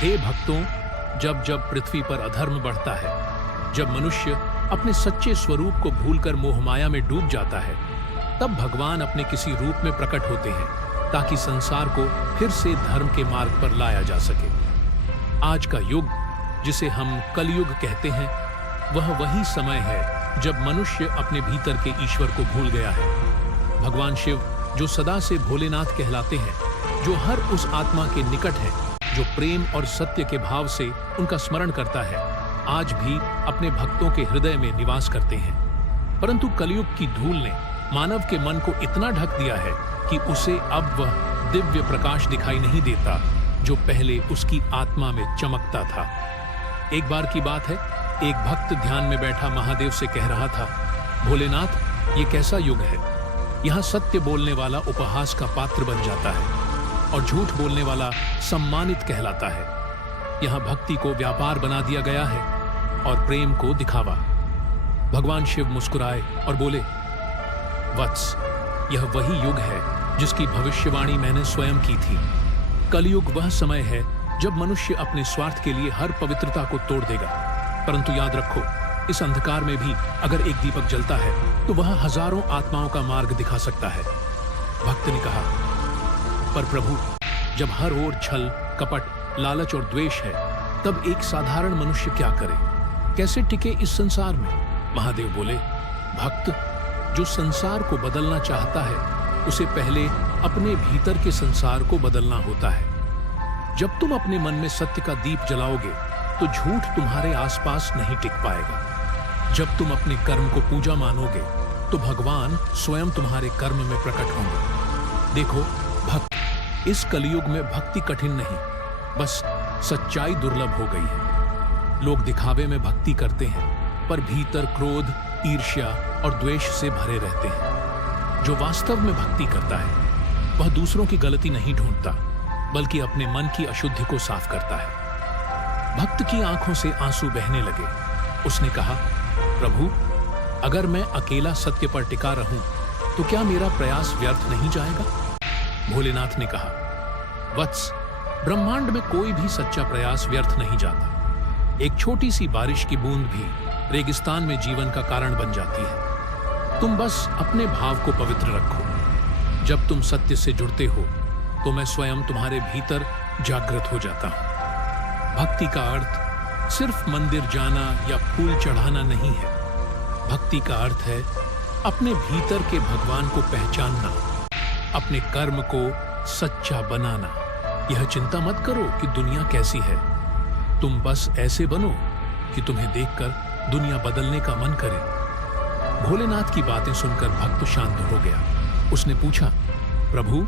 हे भक्तों, जब जब पृथ्वी पर अधर्म बढ़ता है, जब मनुष्य अपने सच्चे स्वरूप को भूलकर मोहमाया में डूब जाता है, तब भगवान अपने किसी रूप में प्रकट होते हैं ताकि संसार को फिर से धर्म के मार्ग पर लाया जा सके। आज का युग, जिसे हम कलयुग कहते हैं, वह वही समय है जब मनुष्य अपने भीतर के ईश्वर को भूल गया है। भगवान शिव, जो सदा से भोलेनाथ कहलाते हैं, जो हर उस आत्मा के निकट है जो प्रेम और सत्य के भाव से उनका स्मरण करता है, आज भी अपने भक्तों के हृदय में निवास करते हैं। परंतु कलयुग की धूल ने मानव के मन को इतना ढक दिया है कि उसे अब वह दिव्य प्रकाश दिखाई नहीं देता जो पहले उसकी आत्मा में चमकता था। एक बार की बात है, एक भक्त ध्यान में बैठा महादेव से कह रहा था, भोलेनाथ, ये कैसा युग है। यहाँ सत्य बोलने वाला उपहास का पात्र बन जाता है और झूठ बोलने वाला सम्मानित कहलाता है। यहाँ भक्ति को व्यापार बना दिया गया है और प्रेम को दिखावा। भगवान शिव मुस्कुराए और बोले, वत्स, यह वही युग है जिसकी भविष्यवाणी मैंने स्वयं की थी। कलयुग वह समय है जब मनुष्य अपने स्वार्थ के लिए हर पवित्रता को तोड़ देगा। परंतु याद रखो, इस अंधकार में भी अगर एक दीपक जलता है तो वह हजारों आत्माओं का मार्ग दिखा सकता है। भक्त ने कहा, पर प्रभु, जब हर ओर छल, कपट, लालच और द्वेष है, तब एक साधारण मनुष्य क्या करे, कैसे टिके इस संसार में। महादेव बोले, भक्त, जो संसार को बदलना चाहता है उसे पहले अपने भीतर के संसार को बदलना होता है। जब तुम अपने मन में सत्य का दीप जलाओगे तो झूठ तुम्हारे आसपास नहीं टिक पाएगा। जब तुम अपने कर्म को पूजा मानोगे तो भगवान स्वयं तुम्हारे कर्म में प्रकट होंगे। देखो भक्त, इस कलयुग में भक्ति कठिन नहीं, बस सच्चाई दुर्लभ हो गई है। लोग दिखावे में भक्ति करते हैं, पर भीतर क्रोध, ईर्ष्या और द्वेष से भरे रहते हैं। जो वास्तव में भक्ति करता है वह दूसरों की गलती नहीं ढूंढता, बल्कि अपने मन की अशुद्धि को साफ करता है। भक्त की आंखों से आंसू बहने लगे। उसने कहा, प्रभु, अगर मैं अकेला सत्य पर टिका रहूं तो क्या मेरा प्रयास व्यर्थ नहीं जाएगा। भोलेनाथ ने कहा, वत्स, ब्रह्मांड में कोई भी सच्चा प्रयास व्यर्थ नहीं जाता। एक छोटी सी बारिश की बूंद भी रेगिस्तान में जीवन का कारण बन जाती है। तुम बस अपने भाव को पवित्र रखो। जब तुम सत्य से जुड़ते हो तो मैं स्वयं तुम्हारे भीतर जागृत हो जाता हूं। भक्ति का अर्थ सिर्फ मंदिर जाना या फूल चढ़ाना नहीं है। भक्ति का अर्थ है अपने भीतर के भगवान को पहचानना, अपने कर्म को सच्चा बनाना। यह चिंता मत करो कि दुनिया कैसी है, तुम बस ऐसे बनो कि तुम्हें देखकर दुनिया बदलने का मन करे। भोलेनाथ की बातें सुनकर भक्त शांत हो गया। उसने पूछा, प्रभु,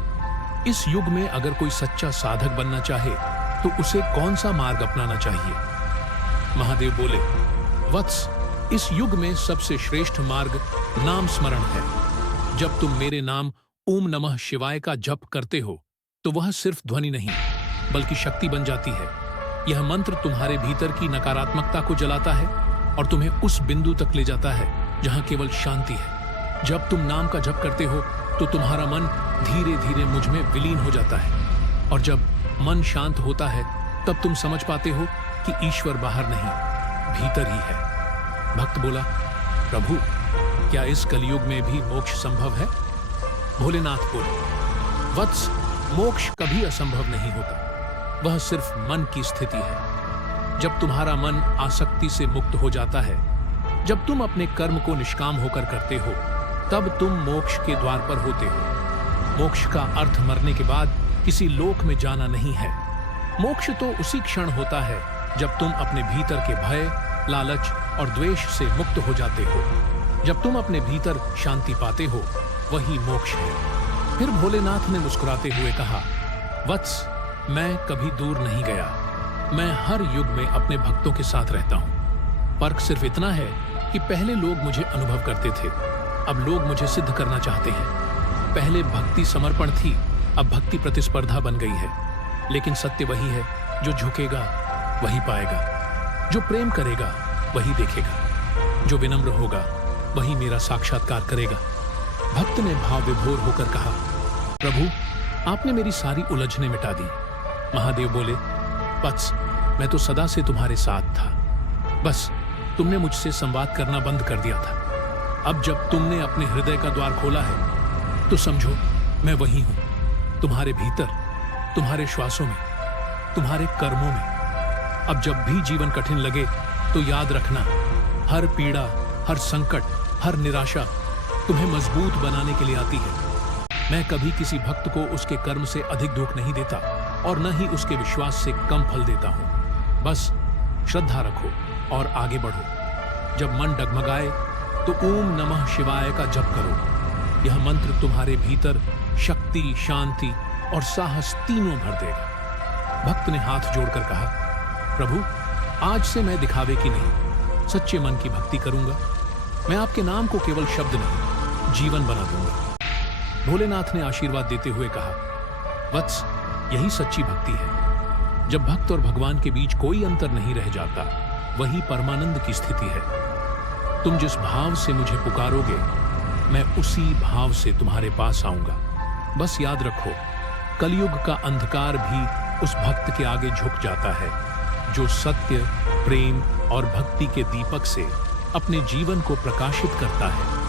इस युग में अगर कोई सच्चा साधक बनना चाहे तो उसे कौन सा मार्ग अपनाना चाहिए। महादेव बोले, वत्स, इस युग में सबसे श्रेष्ठ मार्ग नाम स्मरण है। जब तुम मेरे नाम ओम नमः शिवाय का जप करते हो तो वह सिर्फ ध्वनि नहीं बल्कि शक्ति बन जाती है। यह मंत्र तुम्हारे भीतर की नकारात्मकता को जलाता है और तुम्हें उस बिंदु तक ले जाता है जहां केवल शांति है। जब तुम नाम का जप करते हो तो तुम्हारा मन धीरे धीरे मुझ में विलीन हो जाता है, और जब मन शांत होता है तब तुम समझ पाते हो कि ईश्वर बाहर नहीं, भीतर ही है। भक्त बोला, प्रभु, क्या इस कलयुग में भी मोक्ष संभव है। भोलेनाथ बोले, वत्स, मोक्ष कभी असंभव नहीं होता, वह सिर्फ मन की स्थिति है। जब तुम्हारा मन आसक्ति से मुक्त हो जाता है, जब तुम अपने कर्म को निष्काम होकर करते हो, तब तुम मोक्ष के द्वार पर होते हो। मोक्ष का अर्थ मरने के बाद किसी लोक में जाना नहीं है। मोक्ष तो उसी क्षण होता है जब तुम अपने भीतर के भय, लालच और द्वेष से मुक्त हो जाते हो। जब तुम अपने भीतर शांति पाते हो, वही मोक्ष है। फिर भोलेनाथ ने मुस्कुराते हुए कहा, वत्स, मैं कभी दूर नहीं गया। मैं हर युग में अपने भक्तों के साथ रहता हूँ। फर्क सिर्फ इतना है कि पहले लोग मुझे अनुभव करते थे, अब लोग मुझे सिद्ध करना चाहते हैं। पहले भक्ति समर्पण थी, अब भक्ति प्रतिस्पर्धा बन गई है। लेकिन सत्य वही है, जो झुकेगा वही पाएगा, जो प्रेम करेगा वही देखेगा, जो विनम्र होगा वही मेरा साक्षात्कार करेगा। भक्त ने भाव विभोर होकर कहा, प्रभु, आपने मेरी सारी उलझनें मिटा दी। महादेव बोले, वत्स, मैं तो सदा से तुम्हारे साथ था। बस तुमने मुझसे संवाद करना बंद कर दिया था। अब जब तुमने अपने हृदय का द्वार खोला है तो समझो मैं वही हूं, तुम्हारे भीतर, तुम्हारे श्वासों में, तुम्हारे कर्मों में। अब जब भी जीवन कठिन लगे तो याद रखना, हर पीड़ा, हर संकट, हर निराशा तुम्हें मजबूत बनाने के लिए आती है। मैं कभी किसी भक्त को उसके कर्म से अधिक दुख नहीं देता और न ही उसके विश्वास से कम फल देता हूं। बस श्रद्धा रखो और आगे बढ़ो। जब मन डगमगाए तो ओम नमः शिवाय का जप करो। यह मंत्र तुम्हारे भीतर शक्ति, शांति और साहस तीनों भर देगा। भक्त ने हाथ जोड़कर कहा, प्रभु, आज से मैं दिखावे की नहीं, सच्चे मन की भक्ति करूंगा। मैं आपके नाम को केवल शब्द नहीं, जीवन बना दूंगा। भोलेनाथ ने आशीर्वाद देते हुए कहा, वत्स, यही सच्ची भक्ति है। जब भक्त और भगवान के बीच कोई अंतर नहीं रह जाता, वही परमानंद की स्थिति है। तुम जिस भाव से मुझे पुकारोगे, मैं उसी भाव से तुम्हारे पास आऊंगा। बस याद रखो, कलयुग का अंधकार भी उस भक्त के आगे झुक जाता है जो सत्य, प्रेम और भक्ति के दीपक से अपने जीवन को प्रकाशित करता है।